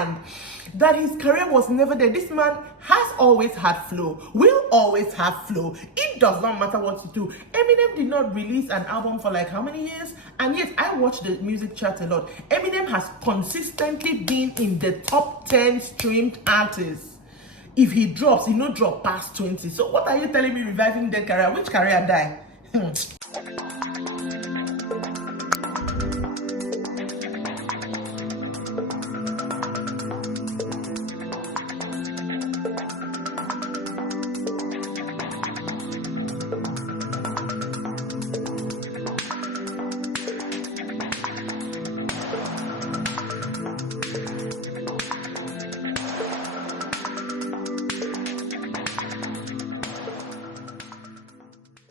understand that his career was never there. This man has always had flow, will always have flow. It does not matter what you do. Eminem did not release an album for like how many years? And yet I watch the music chart a lot. Eminem has consistently been in the top 10 streamed artists. If he drops, he no drop past 20. So what are you telling me reviving dead career? Which career die?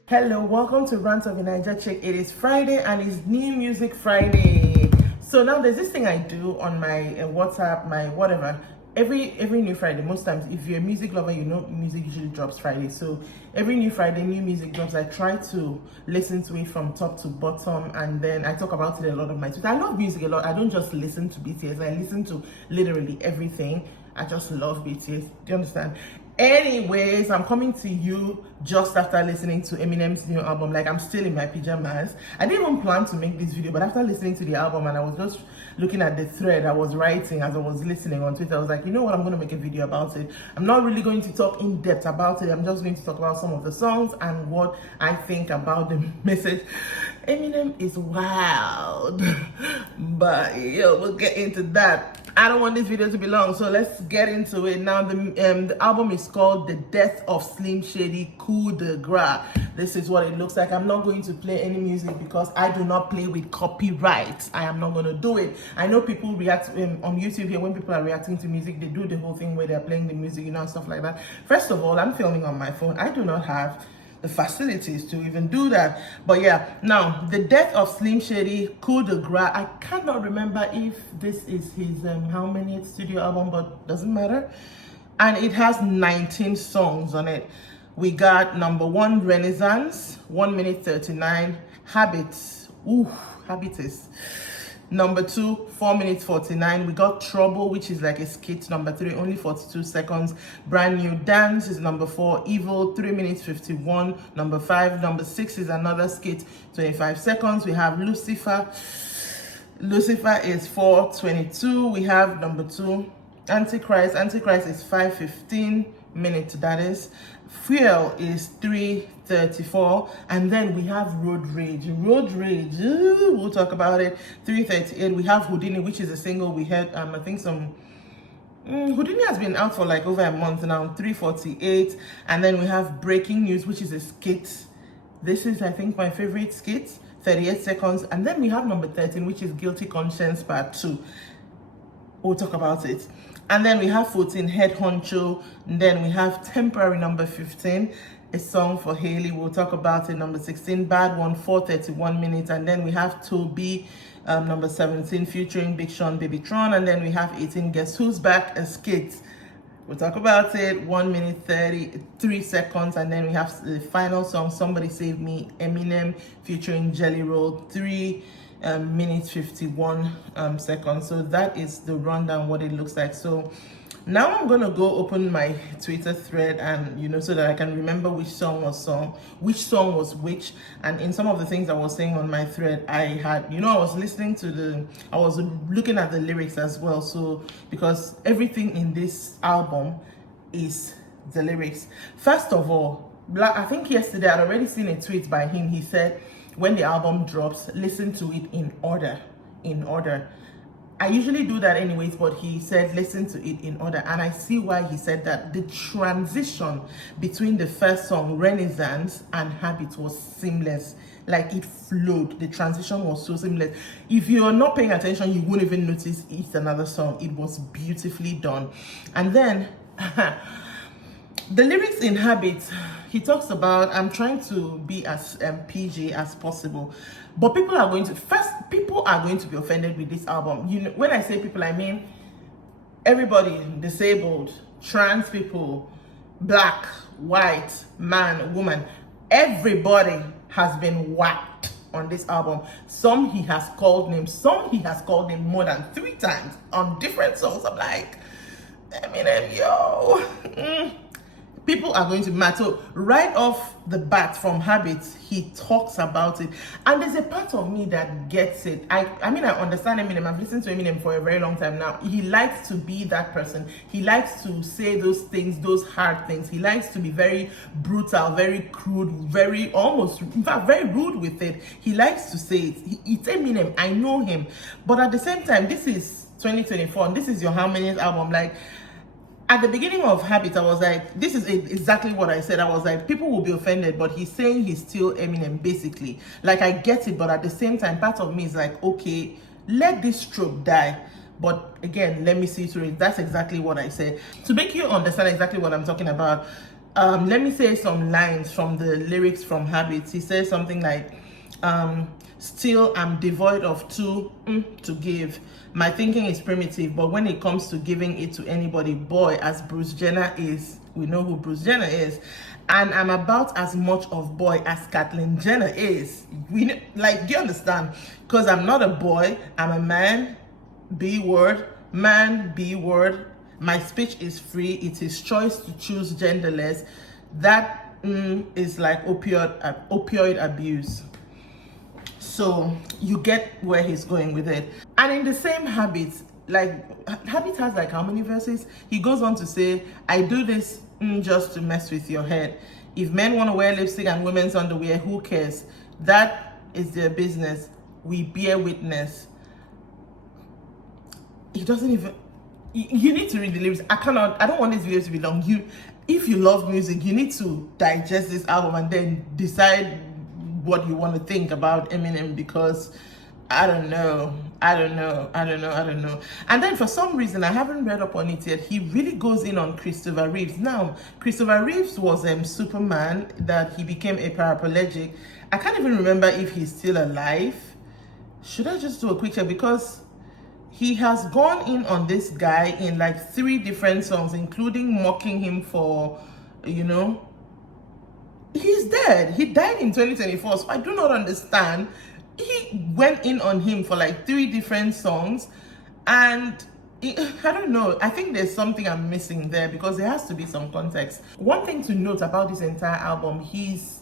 Hello, welcome to Rant of a Niger Chick. It is Friday and it's New Music Friday. So now there's this thing I do on my WhatsApp, my whatever. Every new Friday, most times, if you're a music lover, you know music usually drops Friday. So every new Friday, new music drops. I try to listen to it from top to bottom, and then I talk about it a lot on my Twitter. I love music a lot. I don't just listen to BTS. I listen to literally everything. I just love BTS. Do you understand? Anyways, I'm coming to you just after listening to Eminem's new album. Like, I'm still in my pajamas. I didn't even plan to make this video, but after listening to the album and I was just looking at the thread I was writing as I was listening on Twitter, I was like, you know what, I'm going to make a video about it. I'm not really going to talk in depth about it. I'm just going to talk about some of the songs and what I think about the message. Eminem is wild, but we'll get into that. I don't want this video to be long, so let's get into it. Now, the album is called The Death of Slim Shady, Coup de Gras. This is what it looks like. I'm not going to play any music because I do not play with copyright. I am not going to do it. I know people react on YouTube here when people are reacting to music. They do the whole thing where they're playing the music, and stuff like that. First of all, I'm filming on my phone. I do not have the facilities to even do that. But yeah, now The Death of Slim Shady, Coup de Gras. I cannot remember if this is his how many studio album, but doesn't matter. And it has 19 songs on it. We got number 1, Renaissance, 1 minute 39. Habits, Habitus. Number 2, 4 minutes 49. We got Trouble, which is like a skit. Number 3, only 42 seconds. Brand New Dance is number 4. Evil, 3 minutes 51. Number 5. Number 6 is another skit, 25 seconds. We have Lucifer. Lucifer is 4:22. We have number 2, Antichrist. Antichrist is 5:15 minutes, that is. Fuel is 3:34, and then we have Road Rage. Road Rage, we'll talk about it. 3:38. We have Houdini, which is a single we heard. I think some Houdini has been out for like over a month now. 3:48, and then we have Breaking News, which is a skit. This is, I think, my favorite skit. 38 seconds, and then we have number 13, which is Guilty Conscience Part 2. We'll talk about it. And then we have 14, Head Honcho. And then we have Temporary, number 15, a song for Haley. We'll talk about it. Number 16, Bad One, 4:31 minutes. And then we have Toby, number 17, featuring Big Sean, Baby Tron. And then we have 18, Guess Who's Back, a skit. We'll talk about it. 1 minute 33 seconds. And then we have the final song, Somebody Save Me, Eminem, featuring Jelly Roll, 3 minutes 51 seconds. So that is the rundown, what it looks like. So now I'm gonna go open my Twitter thread, and so that I can remember which song was which. And in some of the things I was saying on my thread, I had I was listening to I was looking at the lyrics as well. So because everything in this album is the lyrics. First of all, I think yesterday I'd already seen a tweet by him. He said, when the album drops, listen to it in order. I usually do that anyways, but he said listen to it in order, and I see why he said that. The transition between the first song, Renaissance, and Habit was seamless. Like, it flowed. The transition was so seamless. If you're not paying attention, you won't even notice it's another song. It was beautifully done. And then the lyrics in Habit, he talks about, I'm trying to be as PG as possible, but people are going to be offended with this album. When I say people, I mean everybody: disabled, trans people, black, white, man, woman. Everybody has been whacked on this album. Some he has called names, some he has called him more than 3 times on different songs. I'm like, Eminem, yo. People are going to be mad. So right off the bat from Habits, he talks about it, and there's a part of me that gets it. I mean, I understand Eminem. I've listened to Eminem for a very long time now. He likes to be that person. He likes to say those things, those hard things. He likes to be very brutal, very crude, very almost, in fact, very rude with it. He likes to say it. It's Eminem. I know him, but at the same time, this is 2024, and this is your how many album? Like, at the beginning of Habit, I was like, this is exactly what I said. I was like, people will be offended, but he's saying he's still Eminem, basically. Like, I get it, but at the same time, part of me is like, okay, let this trope die. But again, let me see through it. That's exactly what I said. To make you understand exactly what I'm talking about, let me say some lines from the lyrics from Habits. He says something like, still I'm devoid of to give. My thinking is primitive, but when it comes to giving it to anybody, boy, as Bruce Jenner is, we know who Bruce Jenner is, and I'm about as much of boy as Kathleen Jenner is. Like, do you understand? Because I'm not a boy, I'm a man, B word, man, B word. My speech is free, it is choice to choose genderless. That is like opioid abuse. So you get where he's going with it. And in the same Habits, like, Habit has like how many verses? He goes on to say, I do this just to mess with your head. If men want to wear lipstick and women's underwear, who cares? That is their business. We bear witness. He doesn't even, you need to read the lyrics. I don't want this video to be long. If you love music, you need to digest this album and then decide what you want to think about Eminem, because I don't know. And then for some reason, I haven't read up on it yet, he really goes in on Christopher Reeves. Now, Christopher Reeves was Superman, that he became a paraplegic. I can't even remember if he's still alive. Should I just do a quick check? Because he has gone in on this guy in like 3 different songs, including mocking him for, he's dead. He died in 2024, so I do not understand. He went in on him for like 3 different songs, and I don't know. I think there's something I'm missing there, because there has to be some context. One thing to note about this entire album, he's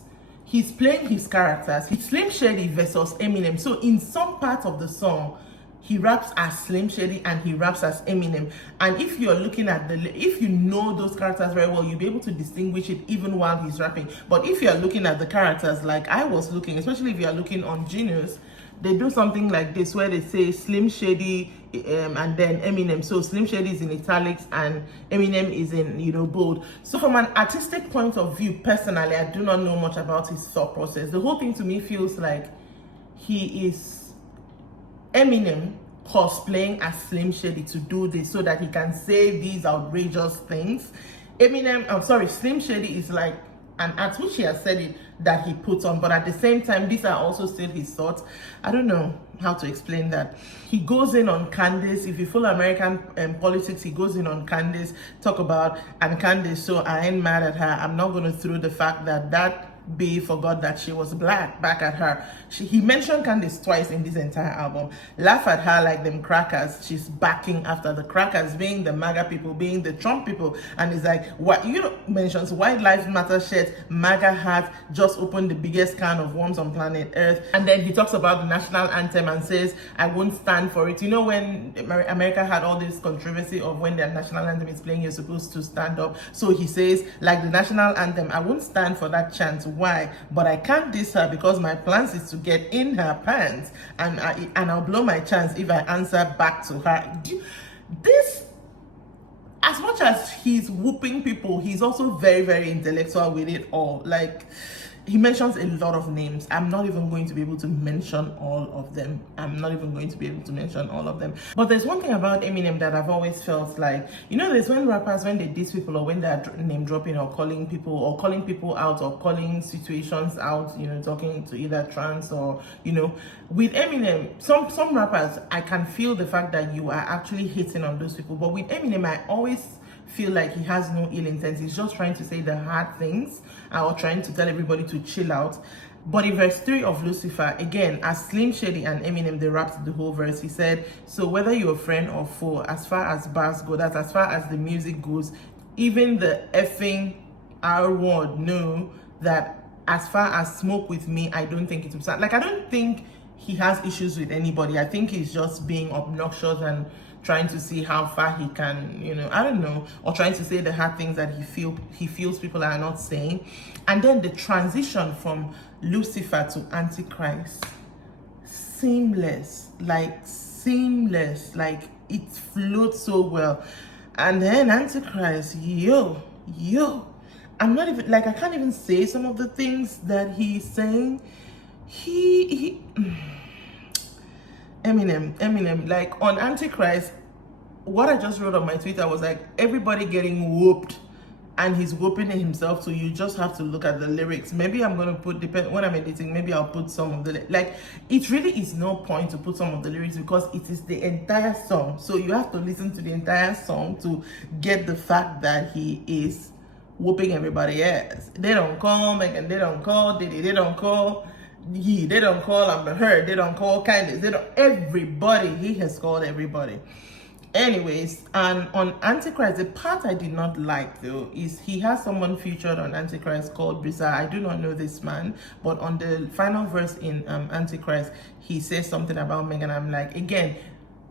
playing his characters. It's Slim Shady versus Eminem. So in some part of the song, he raps as Slim Shady and he raps as Eminem. And if you're looking at if you know those characters very well, you'll be able to distinguish it even while he's rapping. But if you're looking at the characters like I was looking, especially if you're looking on Genius, they do something like this where they say Slim Shady and then Eminem. So Slim Shady is in italics and Eminem is in bold. So from an artistic point of view, personally, I do not know much about his thought process. The whole thing to me feels like he is Eminem cosplaying as Slim Shady to do this so that he can say these outrageous things. Slim Shady is like an act, which he has said it, that he puts on, but at the same time, these are also still his thoughts. I don't know how to explain that. He goes in on Candace. If you follow American politics, he goes in on Candace, talk about, and Candace, so I ain't mad at her. I'm not going to throw the fact that B forgot that she was black back at her. He mentioned Candace twice in this entire album. Laugh at her like them crackers. She's backing after the crackers, being the MAGA people, being the Trump people. And it's like, what mentions White Lives Matter shirt, MAGA hat, just opened the biggest can of worms on planet Earth. And then he talks about the national anthem and says, I won't stand for it. When America had all this controversy of when their national anthem is playing, you're supposed to stand up. So he says, like the national anthem, I won't stand for that chant. Why? But I can't diss her because my plans is to get in her pants, and I'll blow my chance if I answer back to her. This, as much as he's whooping people, he's also very, very intellectual with it all. Like, he mentions a lot of names. I'm not even going to be able to mention all of them. But there's one thing about Eminem that I've always felt like, there's when rappers, when they diss people or when they're name dropping or calling people out or calling situations out, talking to either trans or, with Eminem, some rappers, I can feel the fact that you are actually hitting on those people. But with Eminem, I always feel like he has no ill intent. He's just trying to say the hard things or trying to tell everybody to chill out. But in verse 3 of Lucifer, again, as Slim Shady and Eminem, they rapped the whole verse. He said, so whether you're a friend or foe, as far as bars go, that's as far as the music goes, even the effing R word know that as far as smoke with me, I don't think it will sound like, I don't think he has issues with anybody. I think he's just being obnoxious and trying to see how far he can, you know, I don't know, or trying to say the hard things that he feels people are not saying. And then the transition from Lucifer to Antichrist, seamless, like it flowed so well. And then Antichrist, yo, I'm not even, like, I can't even say some of the things that he's saying. He Eminem, like on Antichrist, what I just wrote on my Twitter was like, everybody getting whooped, and he's whooping himself, so you just have to look at the lyrics. Maybe I'm going to put, when I'm editing, maybe I'll put some of the, like, it really is no point to put some of the lyrics because it is the entire song. So you have to listen to the entire song to get the fact that he is whooping everybody else. They don't call Megan, they don't call Diddy, they don't call they don't call Amber Heard, they don't call Kindness, they don't, everybody, he has called everybody. Anyways, and on Antichrist, the part I did not like though is he has someone featured on Antichrist called Brisa. I do not know this man, but on the final verse in Antichrist, he says something about Megan. I'm like, again,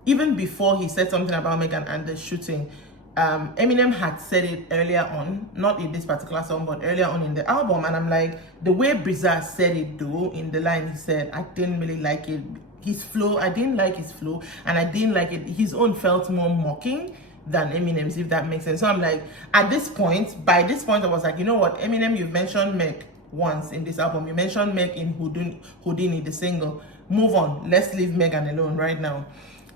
even before he said something about Megan and the shooting, Eminem had said it earlier on, not in this particular song, but earlier on in the album. And I'm like, the way Brisa said it though, in the line he said, I didn't really like it. His flow, I didn't like his flow, and I didn't like it. His own felt more mocking than Eminem's, if that makes sense. So I'm like, at this point, by this point, I was like, you know what, Eminem, you've mentioned Meg once in this album. You mentioned Meg in Houdini, the single. Move on. Let's leave Megan alone right now.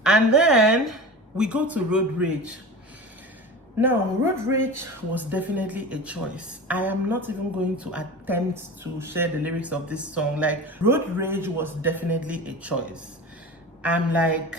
And then we go to Road Rage. Now, Road Rage was definitely a choice. I am not even going to attempt to share the lyrics of this song. Like, Road Rage was definitely a choice. I'm like,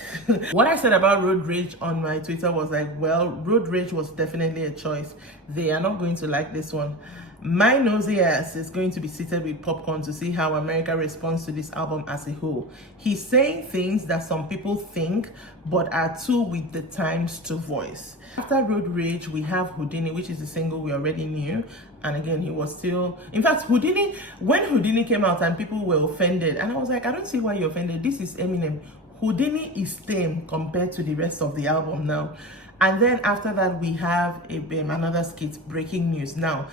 what I said about Road Rage on my Twitter was like, well, Road Rage was definitely a choice. They are not going to like this one. My nosy ass is going to be seated with popcorn to see how America responds to this album as a whole. He's saying things that some people think, but are too with the times to voice. After Road Rage, we have Houdini, which is the single we already knew. And again, he was still, in fact, Houdini, when Houdini came out and people were offended, and I was like, I don't see why you're offended. This is Eminem. Houdini is tame compared to the rest of the album now. And then after that, we have another skit, Breaking News. Now,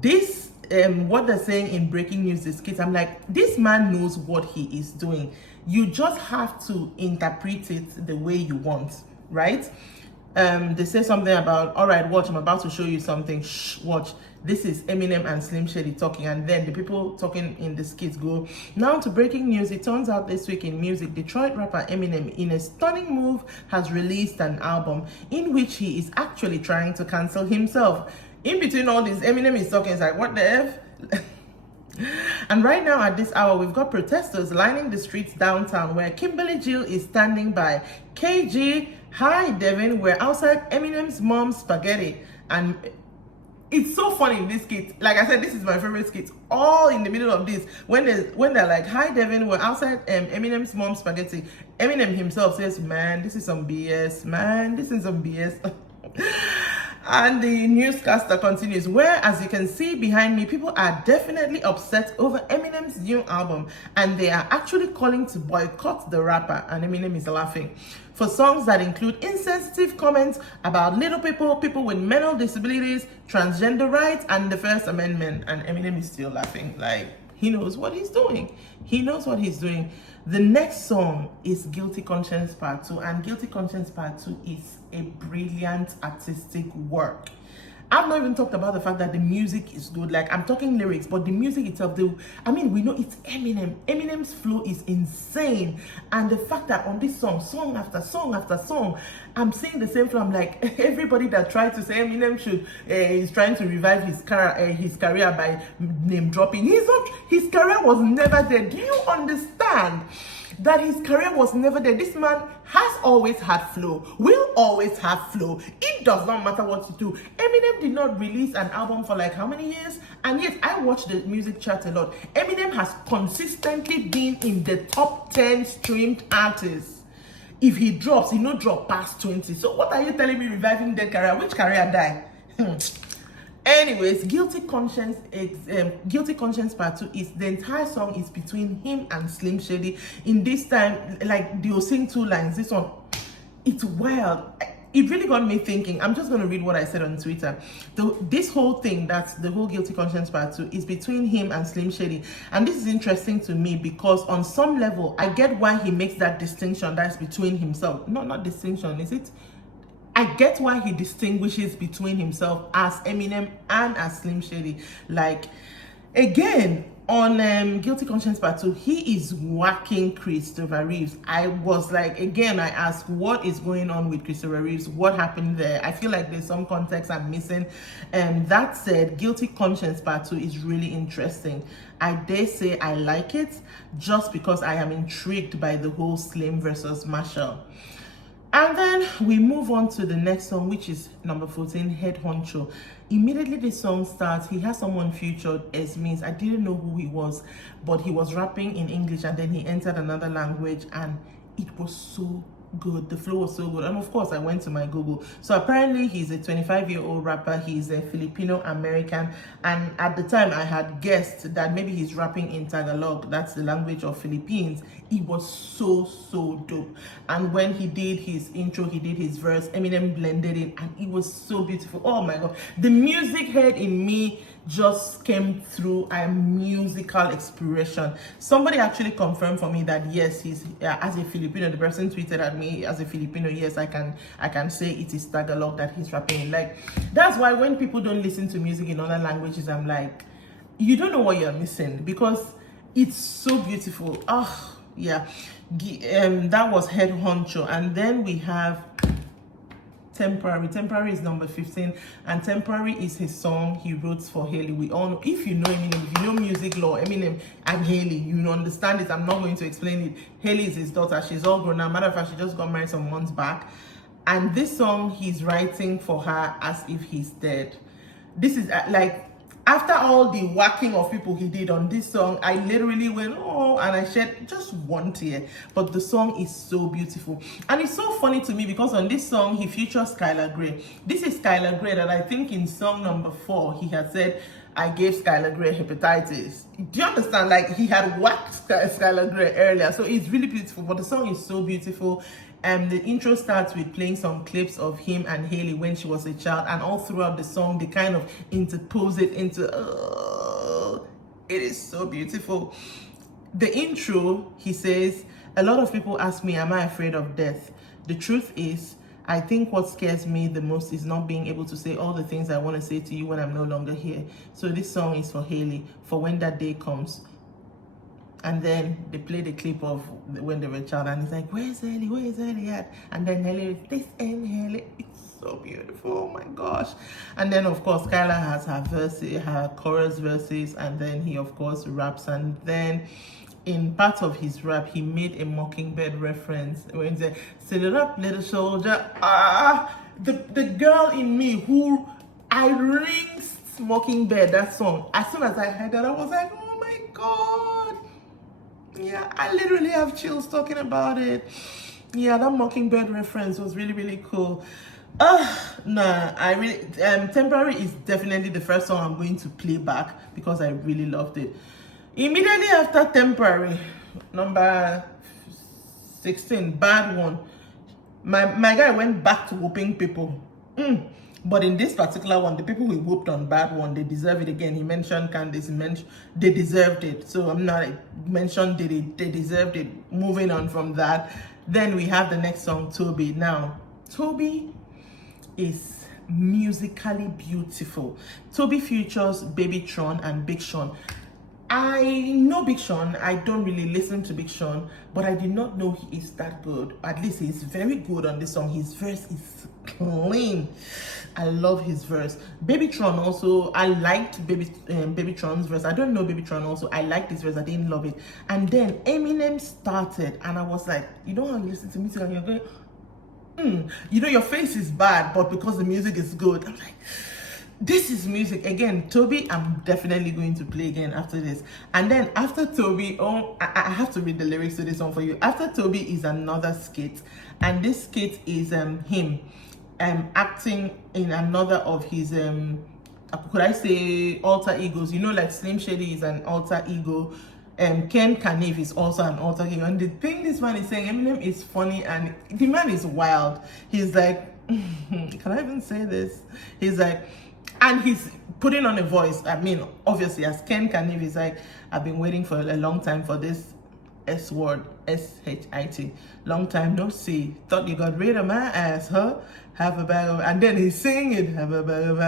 this what they're saying in Breaking News, the skit, I'm like, this man knows what he is doing. You just have to interpret it the way you want, right? They say something about, all right, watch, I'm about to show you something. Shh, watch. This is Eminem and Slim Shady talking, and then the people talking in the skits go, now to Breaking News. It turns out this week in music, Detroit rapper Eminem, in a stunning move, has released an album in which he is actually trying to cancel himself. In between all this, Eminem is talking, it's like, what the F? And right now at this hour, we've got protesters lining the streets downtown where Kimberly Jill is standing by. KG, hi Devin, we're outside Eminem's mom's spaghetti. And it's so funny in this skit. Like I said, this is my favorite skit. All in the middle of this, when they're like, hi Devin, we're outside Eminem's mom's spaghetti. Eminem himself says, man, this is some BS. Man, this is some BS. And the newscaster continues, where, as you can see behind me, people are definitely upset over Eminem's new album, and they are actually calling to boycott the rapper, and Eminem is laughing, for songs that include insensitive comments about little people, people with mental disabilities, transgender rights, and the First Amendment. And Eminem is still laughing, like, he knows what he's doing. He knows what he's doing. The next song is Guilty Conscience Part 2, and Guilty Conscience Part 2 is a brilliant artistic work. I've not even talked about the fact that the music is good. Like, I'm talking lyrics, but the music itself, we know it's Eminem. Eminem's flow is insane. And the fact that on this song, song after song after song, I'm seeing the same flow. I'm like, everybody that tried to say Eminem is trying to revive his career by name dropping. His career was never there. Do you understand? that his career was never there. This man has always had flow, will always have flow. It does not matter what you do. Eminem did not release an album for like how many years? And yet I watch the music chart a lot. Eminem has consistently been in the top 10 streamed artists. If he drops, he no drop past 20. So what are you telling me reviving dead career? Which career die? Anyways, Guilty Conscience Part 2 is the entire song is between him and Slim Shady. In this time, like they'll sing 2 lines. This one, it's wild. It really got me thinking. I'm just going to read what I said on Twitter. This whole thing, that's the whole Guilty Conscience Part 2, is between him and Slim Shady. And this is interesting to me because on some level, I get why he makes that distinction that's between himself. No, not distinction, is it? I get why he distinguishes between himself as Eminem and as Slim Shady. Like, again, on Guilty Conscience Part 2, he is whacking Christopher Reeves. I was like, again, I asked, what is going on with Christopher Reeves? What happened there? I feel like there's some context I'm missing. That said, Guilty Conscience Part 2 is really interesting. I dare say I like it just because I am intrigued by the whole Slim versus Marshall. And then we move on to the next song, which is number 14, Head Honcho. Immediately the song starts, he has someone featured as Means. I didn't know who he was, but he was rapping in English and then he entered another language and it was so good. The flow was so good. And of course, I went to my Google. So apparently he's a 25-year-old rapper. He's a Filipino-American. And at the time, I had guessed that maybe he's rapping in Tagalog. That's the language of Philippines. It was so dope. And when he did his intro, he did his verse, Eminem blended it, and it was so beautiful. Oh my God. The music head in me just came through a musical expression. Somebody actually confirmed for me that yes, he's as a Filipino. The person tweeted at me, as a Filipino, yes, I can say it is Tagalog that he's rapping in. Like, that's why when people don't listen to music in other languages, I'm like, you don't know what you're missing because it's so beautiful. Oh yeah. That was Head Honcho. And then we have Temporary. Temporary is number 15, and Temporary is his song he wrote for Haley. We all know, if you know Eminem, if you know music law, Eminem and Haley, you understand it. I'm not going to explain it. Haley is his daughter. She's all grown now. Matter of fact, she just got married some months back. And this song he's writing for her as if he's dead. This is like, after all the whacking of people he did on this song, I literally went, oh, and I shed just one tear. But the song is so beautiful. And it's so funny to me because on this song, he features Skylar Grey. This is Skylar Grey that I think in song number 4, he had said, I gave Skylar Grey hepatitis. Do you understand? Like, he had whacked Skylar Grey earlier. So it's really beautiful. But the song is so beautiful. And the intro starts with playing some clips of him and Haley when she was a child, and all throughout the song they kind of interpose it into it is so beautiful. The intro, he says, a lot of people ask me, am I afraid of death? The truth is, I think what scares me the most is not being able to say all the things I want to say to you when I'm no longer here. So this song is for Haley, for when that day comes. And then they play the clip of when they were a child, and he's like, where's Haley? Where's Haley at? And then Haley, this ain't Haley. It's so beautiful. Oh my gosh. And then, of course, Skylar has her verses, her chorus verses, and then he, of course, raps. And then in part of his rap, he made a Mockingbird reference when he said, "Sit it up, little soldier." The girl in me who I rinsed Mockingbird, that song. As soon as I heard that, I was like, oh my God. Yeah, I literally have chills talking about it. Yeah, that Mockingbird reference was really cool. I really Temporary is definitely the first song I'm going to play back because I really loved it. Immediately after Temporary, number 16, Bad One. My guy went back to whooping people. But in this particular one, the people who whooped on Bad One, they deserve it again. He mentioned Candice, they deserved it. So I'm not mentioned they deserved it. Moving on from that, then we have the next song, Toby. Now, Toby is musically beautiful. Toby features Baby Tron and Big Sean. I know Big Sean. I don't really listen to Big Sean, but I did not know he is that good. At least he's very good on this song. His verse is clean. I love his verse. Babytron also, I liked Babytron's verse. I don't know Babytron also. I liked his verse. I didn't love it. And then Eminem started, and I was like, you know how you listen to music and you're going, you know your face is bad, but because the music is good, I'm like, this is music. Again, Toby, I'm definitely going to play again after this. And then after Toby, I have to read the lyrics to this one for you. After Toby is another skit, and this skit is him acting in another of his could I say alter egos. You know, like Slim Shady is an alter ego, Ken Kaniv is also an alter ego. And the thing this man is saying, Eminem is funny, and the man is wild. He's like, can I even say this? He's like, and he's putting on a voice. I mean, obviously, as Ken Kaniv is like, I've been waiting for a long time for this S word, S-H-I-T. Long time no see. Thought you got rid of my ass, huh? Have a bag of, and then he's singing it, have a bag of,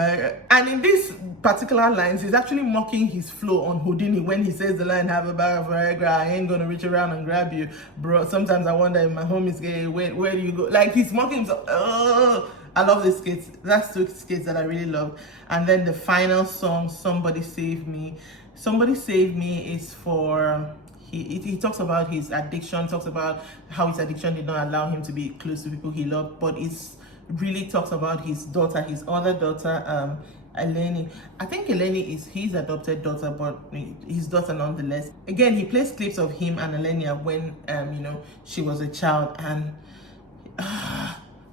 and in this particular lines, he's actually mocking his flow on Houdini when he says the line, have a bag of Viagra, I ain't gonna reach around and grab you, bro. Sometimes I wonder if my home is gay, where do you go? Like, he's mocking himself. I love the skits. That's two skits that I really love. And then the final song, Somebody Save Me. Somebody Save Me is for, he talks about his addiction, talks about how his addiction did not allow him to be close to people he loved, but it's really talks about his daughter, his other daughter, Eleni. I think Eleni is his adopted daughter, but his daughter nonetheless. Again, he plays clips of him and Elenia when, you know, she was a child, and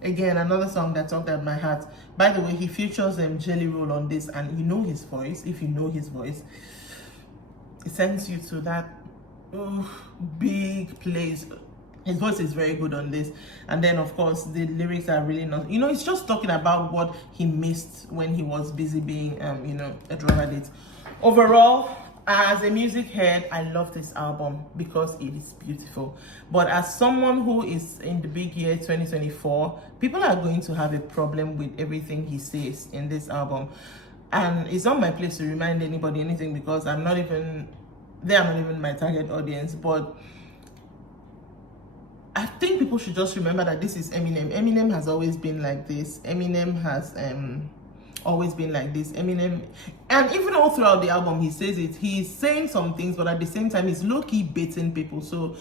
again, another song that talked at my heart. By the way, he features Jelly Roll on this, and you know his voice. If you know his voice, it sends you to that big place. His voice is very good on this. And then, of course, the lyrics are really not, you know, it's just talking about what he missed when he was busy being, you know, a drug addict. Overall, as a music head, I love this album because it is beautiful. But as someone who is in the big year 2024, people are going to have a problem with everything he says in this album. And it's not my place to remind anybody anything, because I'm not even, they are not even my target audience. But I think people should just remember that this is Eminem. Eminem has always been like this. Eminem has always been like this. Eminem, and even all throughout the album, he says it. He's saying some things, but at the same time, he's low-key baiting people. So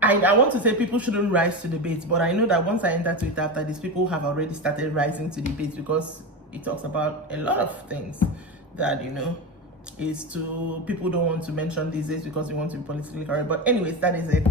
I want to say people shouldn't rise to the bait, but I know that once I enter to it after this, people have already started rising to the bait, because it talks about a lot of things that, you know, is to people don't want to mention these days because we want to be politically correct. But anyways, that is it.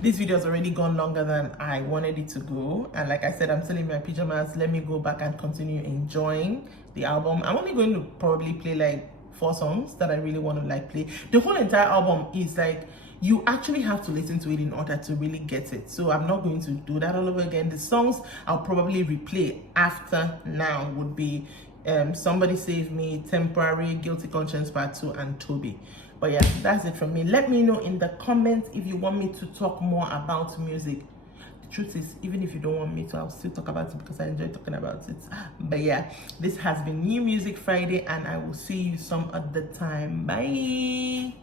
This video has already gone longer than I wanted it to go, and like I said, I'm still in my pajamas. Let me go back and continue enjoying the album. I'm only going to probably play like 4 songs that I really want to like play. The whole entire album is like, you actually have to listen to it in order to really get it. So I'm not going to do that all over again. The songs I'll probably replay after now would be Somebody Save Me, Temporary, Guilty Conscience Part 2, and Toby. But yeah, that's it from me. Let me know in the comments if you want me to talk more about music. The truth is, even if you don't want me to, I'll still talk about it because I enjoy talking about it. But yeah, this has been New Music Friday, and I will see you some other time. Bye.